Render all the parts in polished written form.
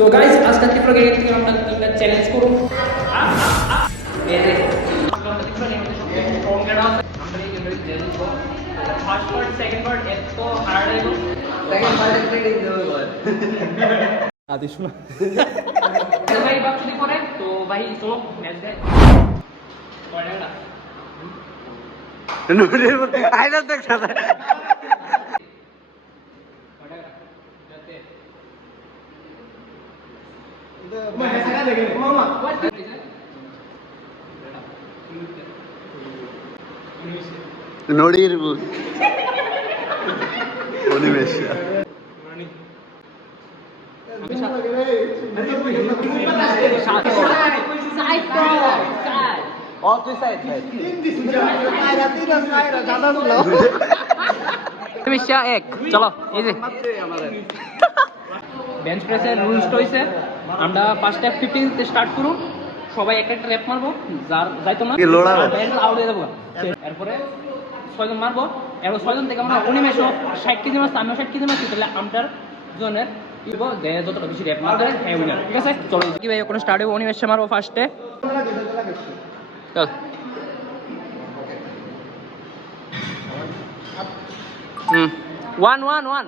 তো গাইস আজকে ত্রিপুরা গেম থেকে আমরা তিনটা চ্যালেঞ্জ করব। এই যে আমরা ত্রিপুরা গেম থেকে সবচেয়ে স্ট্রং গেট আছে আমরা এই গেমে চ্যালেঞ্জ করব। ফার্স্ট পার্ট সেকেন্ড পার্ট এত হার্ড হইলো সেকেন্ড পার্টে ট্রেনিং দেব বল আদি শোনা তো ভাই বাচ্চাটি করে তো ভাই চলো ম্যাচ দেখ পড়ে না নুরের আইনা দেখ সাদা পড়ে যাতে মামা সাদা দেখে মামা ನೋಡಿರ್ ಉನಿಮೇಶ চলো এই যে বেঞ্চ প্রেসের রুলস হইছে আমরা ফার্স্ট স্টেপ 15 তে স্টার্ট করব সবাই এক একটা র‍্যাপ মারবো যার যাইতো না ব্যান্ড আউট হয়ে যাবো এরপরে 6 জন মারবো এরপর 6 জন থেকে আমরা অনিমেষ 60 কেজি মারছি আমিও 60 কেজি মারছি তাহলে আমটার জনের ইবো দে যতটা বেশি র‍্যাপ মারতে হ্যাঁ উইনার ঠিক আছে চলো কি ভাই কোন স্টার্ট হবে অনিমেষ মারবো ফার্স্টে চল ওয়ান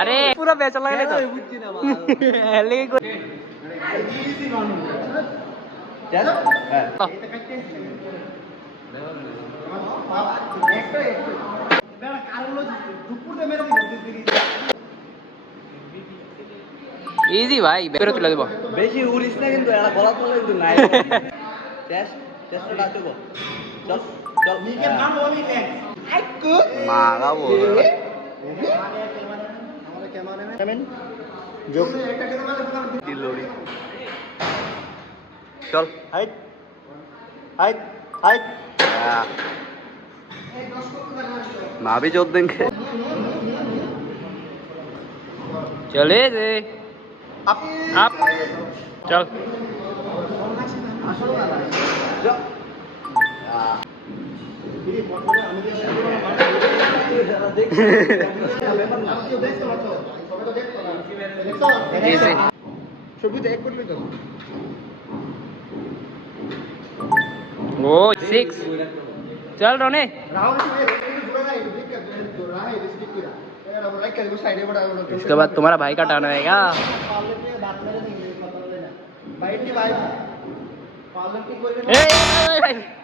अरे पूरा बेचा लगा तो ইজি ভাই বেরো তুলে দেব বেশি উড়িস না কিন্তু এরা বলা বলে কিন্তু নাই টেস্ট লাগাতে বল চল চল নিকে মারবো আমি লেগ আইকু মারাবো चल हाइट हाइट हाइट ना भी जोत देंगे चले दे अप चल ओ 6 चल रोने इसके बाद तुम्हारा भाई का टर्न आएगा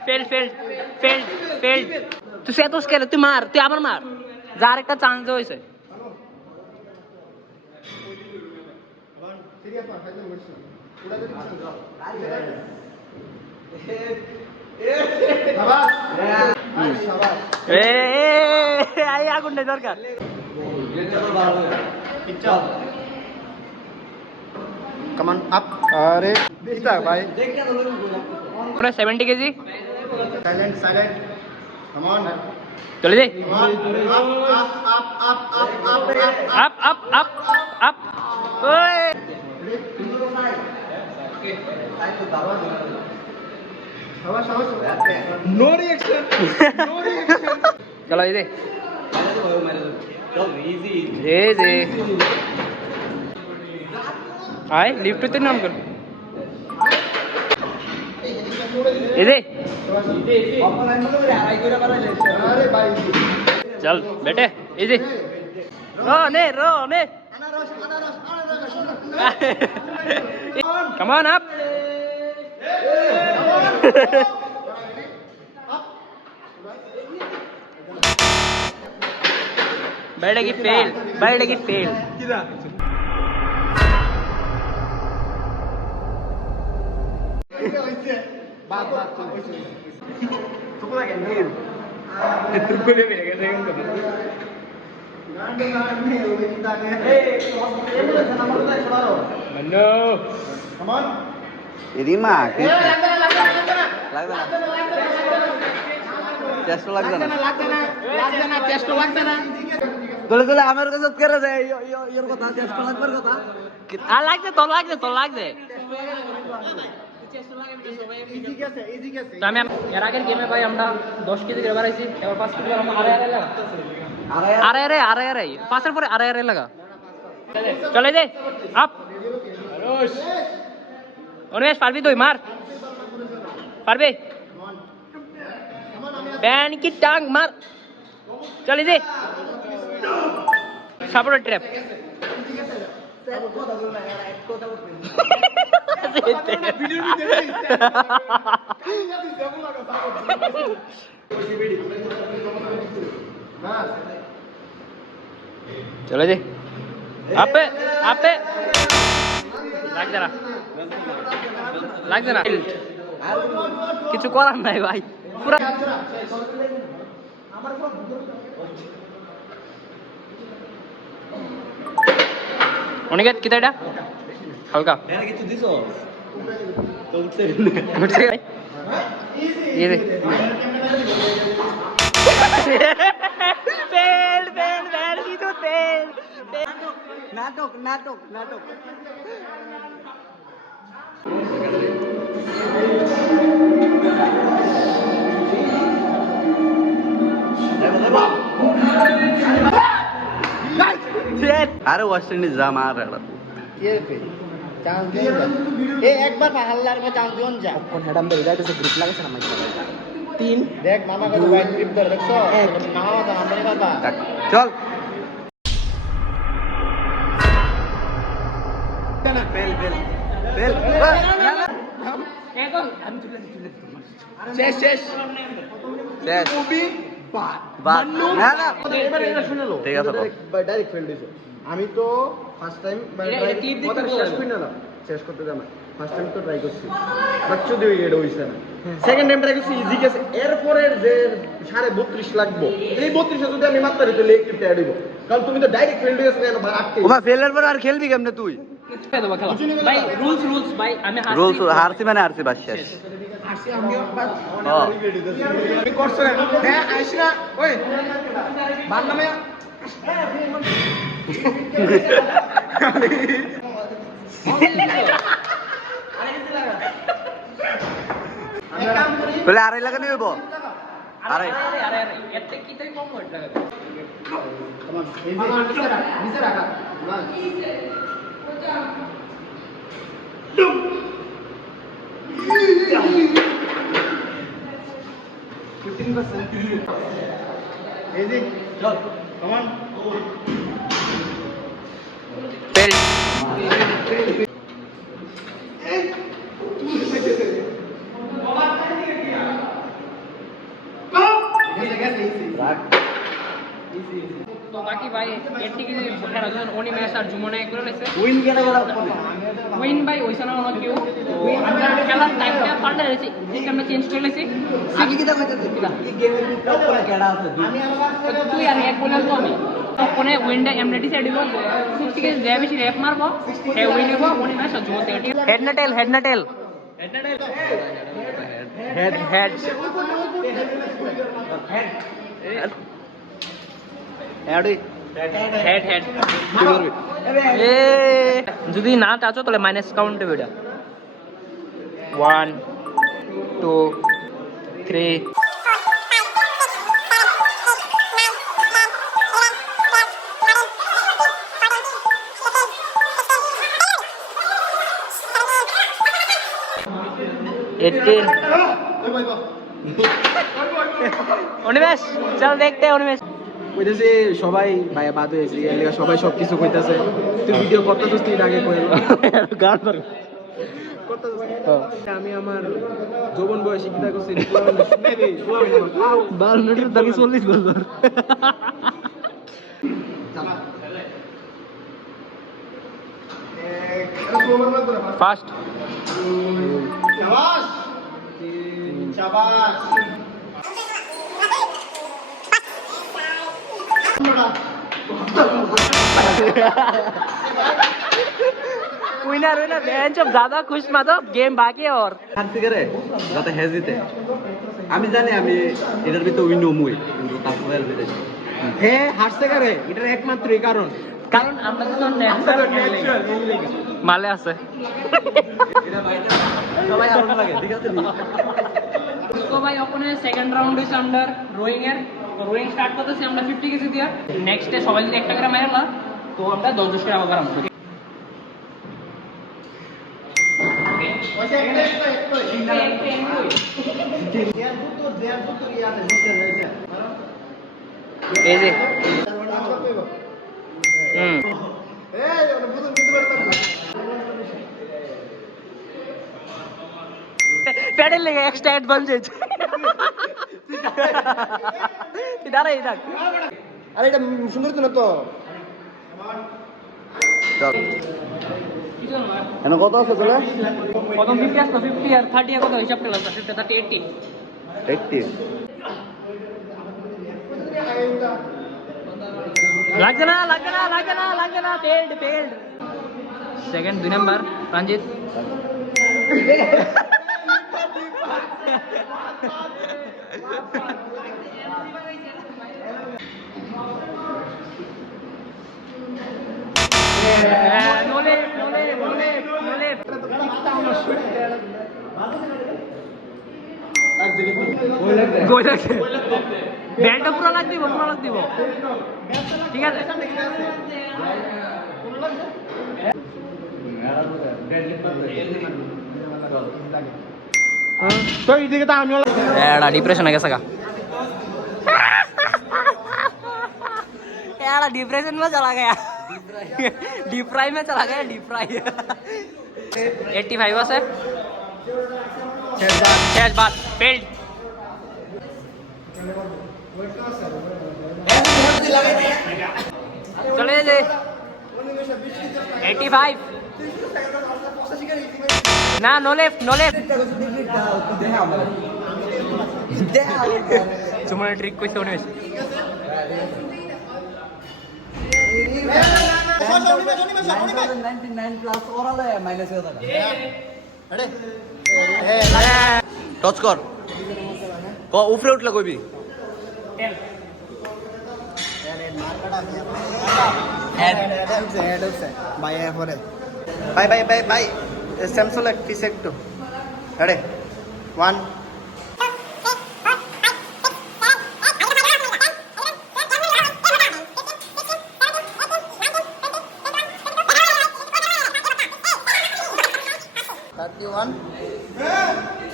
फेल तू से तो उसके तू मार तू आবার मार যার একটা চান্স হইছে আই আগুন নাই দরকার कमान अप अरे बेटा भाई पूरा 70 KG silent silent come on चले दे up up up up up ओए नो रिएक्शन चलो ये दे चल इजी ये दे आए लिफ्ट तो नाम कर ये दे चल बेटे ये दे रो ने come on up बैठेगी फेल ఇది మా চেষ্টা লাগবে না দলে দলে আমার কাছে করে যায় এর কথা চেষ্টা লাগবে কথা আর লাগছে তো লাগছে আমি এর আগের গেমে ভাই আমরা 10 কেজি করে বাড়াইছি এবার 5 কেজি আমরা আড়াই লাগা আড়াই পাঁচের পরে আড়াই লাগা চলে দে আপ অনিমেষ পারবি তুই মার পারবি ব্যান কি টাং মার চলে দে সাপোর্ট ট্র্যাপ চলে দে আপে আপে লাগছে না লাগছে না কিছু করার নাই ভাই পুরা অনিকেত কিতা এটা হালকা কিছু দিছো ये दे तेल तेल तेल की तो तेल নাটক নাটক নাটক আরে ওয়েস্ট ইন্ডিজ যা মার এটা কে পে চান্স দিন এ একবার হাল্লার মে চান্স দিন যা কোন হেডাম দে এটা তো গ্রিপ লাগাছে না মাইক 3 দেখ মামা কত ওয়াইড গ্রিপ ধরে দেখছো মামা তো আমরে বাবা চল বেল বেল বেল देखो শেষ শেষ শেষ কবি বাদ না না এবার এটা শুনে লো ঠিক আছে ডাইরেক্ট ফেল দিছো আমি তো ফার্স্ট টাইম ক্লিপ দিতে শেষ করে নিলাম শেষ করতে যাম ফার্স্ট টাইম তো ট্রাই করছি বাট যদি এটা হইছে না সেকেন্ড টাইম ট্রাই করছি ইজি গেছে এরপরের যে 32.5 লাগবে এই 32 যদি আমি মাত্রা দিতে লেগ ক্লিপটা দিব কারণ তুমি তো ডাইরেক্ট ফেল দিয়েছ কেন ভাই আটকে ওমা ফেলের পর আর খেলবি কেমনে তুই भाई रूल्स रूल्स भाई हमें রুলস হারছি মানে হারছি বাস শেষ আসি আমিও বাস হ্যাঁ আমি করছ না হ্যাঁ আইস না ওই বান নামে বলে আড়াই লাগা নিব আড়াই अरे अरे এতে কি তাই কম ওয়েট লাগাবে নিচে রাখা এই যে চল কমান पेल তো বাকি ভাই এটি কি খেলা যখন অনিমেষ আর জুমনে করে লেছে উইন কেন বড় উইন বাই ওইসা না অন্য কেউ আমরা খেলার টাইমটা পাল্টে রেছি সিস্টেমটা চেঞ্জ করে লেছি আমি কি দাম হইতাছে কি গেমের ভিতরে উপরে কেডা আছে তুই আর এক বলে তো আমি ওখানে উইনটা এমনি ডিসাইড দিব 60 কে যে বেশি র‍্যাপ মারবো হে উইন নিব অনিমেষ আর জুমতে হেড না টেল হেড না tail head head head head এ যদি না টাচো তাহলে মাইনাস কাউন্ট হবে এটা 1 2 3 18 অনিমেষ চল দেখতে অনিমেষ কইতেছে সবাই ভাই বাদ হয়েছে এর লাগা সবাই সবকিছু কইতাছে তুই ভিডিও করতেছিস তুই আগে কই গান ধর আমি আমার যৌবন বয়সে কিতা করছি শুনেবি বাল মিনিট দাঁড়ি 40 বছর ফাস্ট শাবাশ শাবাশ विनर विनर बेंच अब ज्यादा खुश मत हो गेम बाकी है और হারছি করে যাতে হেজিতে আমি জানি আমি এটার ভিতরে উইন হমুই কিন্তু তারপরে আর বেরে হে হাসতে করে এটার একমাত্র কারণ কারণ আমরা তো ন্যাচারাল মালে আছে সবাই আরো লাগে ঠিক আছে নি তো ভাই ওখানে সেকেন্ড রাউন্ড হইছে আন্ডার রোয়িং এর রোয়িং স্টার্ট করতেছি আমরা 50 কেজি দিয়া নেক্সট ডে সবাই যদি একটা করে মারলা তো আমরা 10 করে আবার বাড়াবো এই যে প্যাডেল লেগে এক্সট্রা অ্যাডভান্টেজ দাঁড়াই থাক আরে এটা সুন্দর তো না তো এখন কত আছে তাহলে প্রথম 50 আসতো 50 আর 30 এর কত হিসাব করলাম 30 80 80 লাগছে না ফেল্ড সেকেন্ড 2 নাম্বার রঞ্জিত ব্যালটা পুরো লাগ দিব ঠিক আছে তো এইদিকে তো আমিও एड़ा डिप्रेशन है कैसा का एड़ा डिप्रेशन में चला गया डिप्राई में चला गया डिप्राई 85 से शेष बात फील्ड चले जे 85 ना नो लेफ्ट तुम्हारा ट्रिक कोई होने टच कर ऊपर उठला कोई भी बाय सैमसंग एक पीस एक तो अरे 1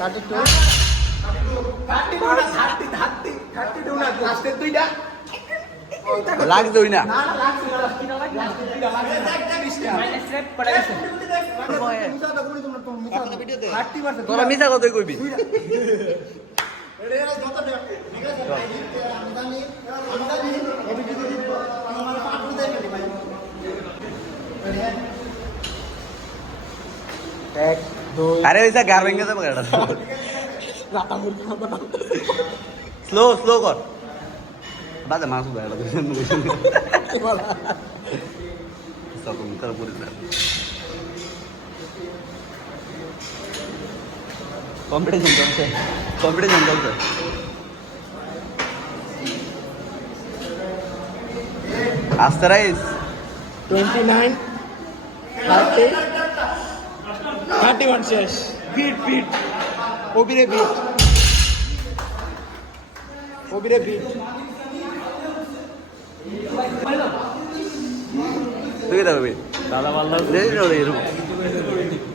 31 32 लाग दो ना তোরা মিছা কথা কইবি अरे वैसा गार भेंगे तो पकड़ा स्लो स्लो कर बाद मास उड़ा लगे सब कर पूरी कंपटीशन चलते आस्ते राइस 29 30 31 শেষ বিট ওবিরে বিট তুই কি দাবি দাদা ভালো